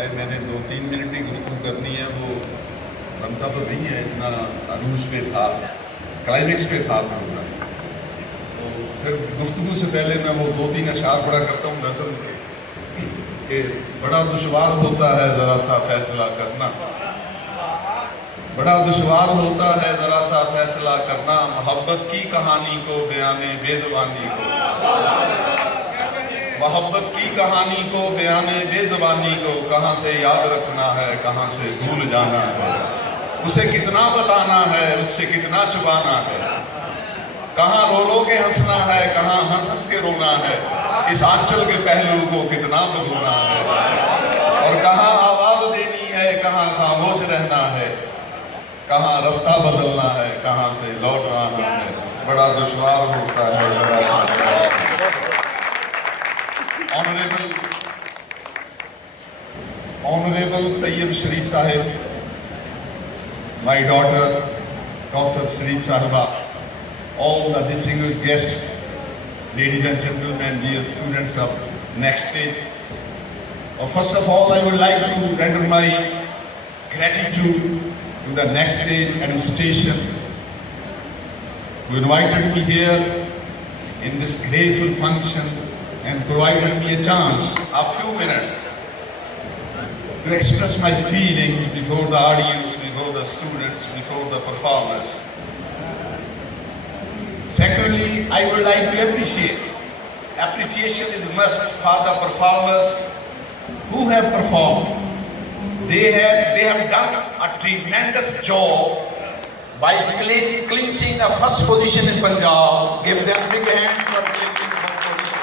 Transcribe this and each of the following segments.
है, मैंने 2-3 मिनट ही गुफ्तगू करनी है, वो बनता तो नहीं है, इतना अरूज पे था, क्लाइमेक्स पे था प्रोग्राम। तो फिर गुफ्तगू से पहले मैं वो 2-3 अशार पढ़ा करता हूँ नज़म के, कि बड़ा दुश्वार होता है ज़रा सा फैसला करना, बड़ा दुश्वार होता है ज़रा सा फैसला करना, मोहब्बत की कहानी को बयाने बेज़बानी को, मोहब्बत की कहानी को बयाने बेज़बानी को, कहाँ से याद रखना है, कहाँ से भूल जाना है, उसे कितना बताना है, उससे कितना छुपाना है, कहाँ रो रो के हंसना है, कहाँ हंस हंस के रोना है, इस आंचल के पहलू को कितना बदलना है, और कहाँ आवाज देनी है, कहाँ खामोश रहना है, कहाँ रास्ता बदलना है, कहाँ से लौट आना है, बड़ा दुश्वार होता है जरा सा। Honorable Tayyib Sharif Sahib, my daughter Kausar Sharif Sahiba, all the distinguished guests, ladies and gentlemen, dear students of next stage. First of all, I would like to render my gratitude to the next stage administration who invited me here in this graceful function and provided me a chance, a few minutes, to express my feelings before the audience, before the students, before the performers. Secondly, I would like to appreciate. Appreciation is must for the performers who have performed. They have done a tremendous job by clinching the first position in Punjab. Give them big hand for clinching first position.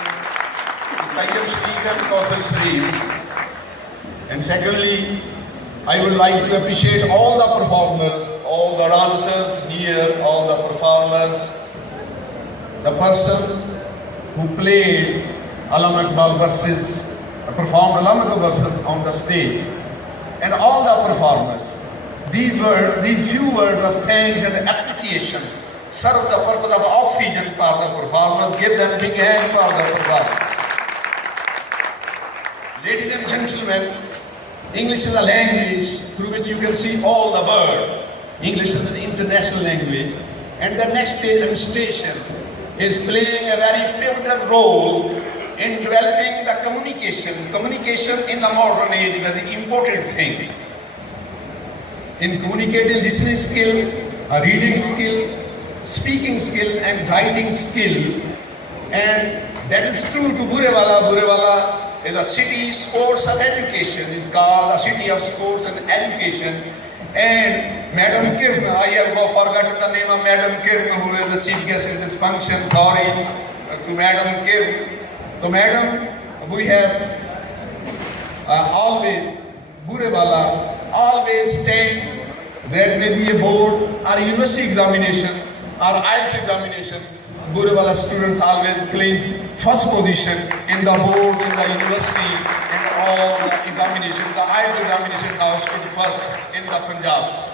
Tayyib Sharif and Kausar Sharif. And secondly, I would like to appreciate all the performers, all the dancers here, all the performers, the person who played Alam Iqbal verses, performed Alam Iqbal verses on the stage, and all the performers. These few words of thanks and appreciation serve the purpose of oxygen for the performers. Give them a big hand for the performers. Ladies and gentlemen, English is a language through which you can see all the world. English is an international language, and the next stage administration is playing a very pivotal role in developing the communication. Communication in the modern age is a very important thing. In communicating listening skill, a reading skill, speaking skill and writing skill. And that is true to Burewala. Burewala is a city sports of education. It's called a city of sports and education. And Madam Kirn, I have forgotten the name of Madam Kirn, who is the chief guest in this function. Sorry to Madam Kirn. So Madam, we have always, Burewala always stand, there may be a board or university examination or IELTS examination. Burewala students always claim first position in the boards, in the university, and all the examinations. The IELTS examination now stood first in the Punjab.